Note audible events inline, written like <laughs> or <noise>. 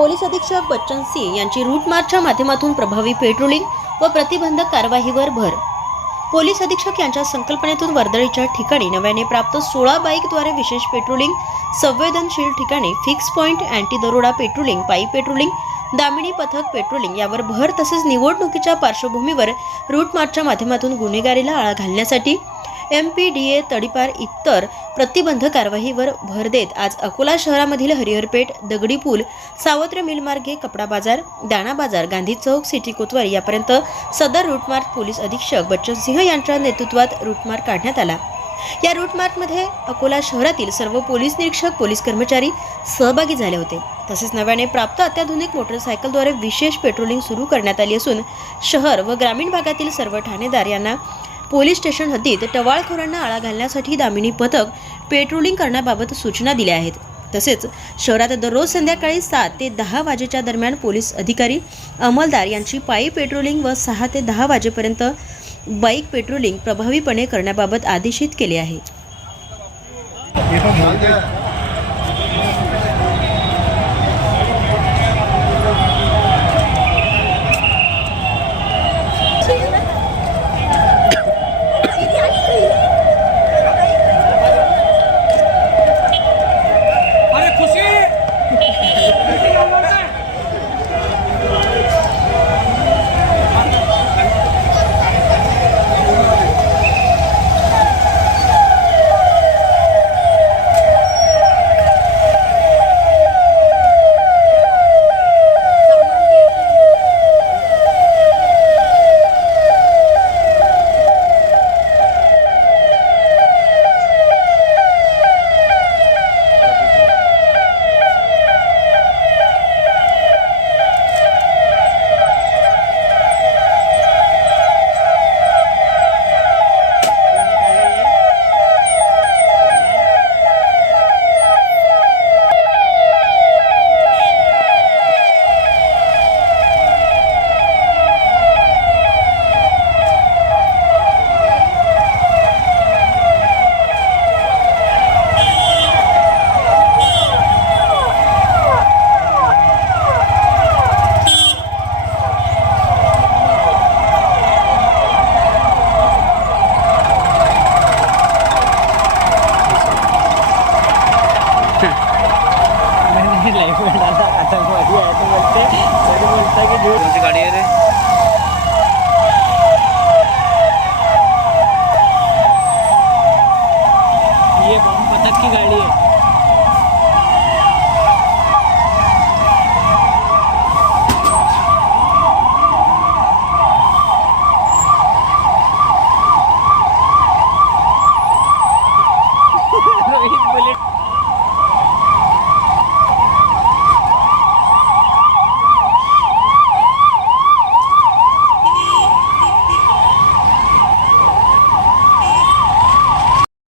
Police अधीक्षक बच्चन सिंह यांची route मार्चच्या माध्यमातून प्रभावी पेट्रोलिंग व प्रतिबंधक कारवाईवर भर. पोलीस अधीक्षक यांच्या संकल्पनेतून वर्दळीच्या ठिकाणी नव्याने प्राप्त सोळा बाईकद्वारे विशेष पेट्रोलिंग संवेदनशील ठिकाणी फिक्स पॉईंट अँटी दरोडा पेट्रोलिंग पायी पेट्रोलिंग दामिनी पथक पेट्रोलिंग यावर भर तसेच निवडणुकीच्या पार्श्वभूमीवर रूट मार्चच्या माध्यमातून गुन्हेगारीला आळा घालण्यासाठी एम पी डी ए तडीपार इतर प्रतिबंध कारवाईवर भर देत आज अकोला शहरामधील हरिहरपेठ दगडी पूल सावत्र मिलमार्गे कपडा बाजार दाणा बाजार गांधी चौक सिटी कोतवार यापर्यंत सदर रूटमार्ग पोलीस अधीक्षक बच्चन सिंह यांच्या नेतृत्वात रूटमार्ग काढण्यात आला. या रूटमार्गमध्ये अकोला शहरातील सर्व पोलीस निरीक्षक पोलीस कर्मचारी सहभागी झाले होते. तसेच नव्याने प्राप्त अत्याधुनिक मोटरसायकलद्वारे विशेष पेट्रोलिंग सुरू करण्यात आली असून शहर व ग्रामीण भागातील सर्व ठाणेदार यांना पोलीस स्टेशन हद्दीत टवाळखोरांना आळा घालण्यासाठी दामिनी पथक पेट्रोलिंग करण्याबाबत सूचना दिल्या आहेत. तसेच शहरात दररोज संध्याकाळी सात ते दहा वाजेच्या दरम्यान पोलीस अधिकारी अंमलदार यांची पायी पेट्रोलिंग व सहा ते दहा वाजेपर्यंत बाईक पेट्रोलिंग प्रभावीपणे करण्याबाबत आदेशित केले आहे. Thank <laughs> you. गाडी आहे रे.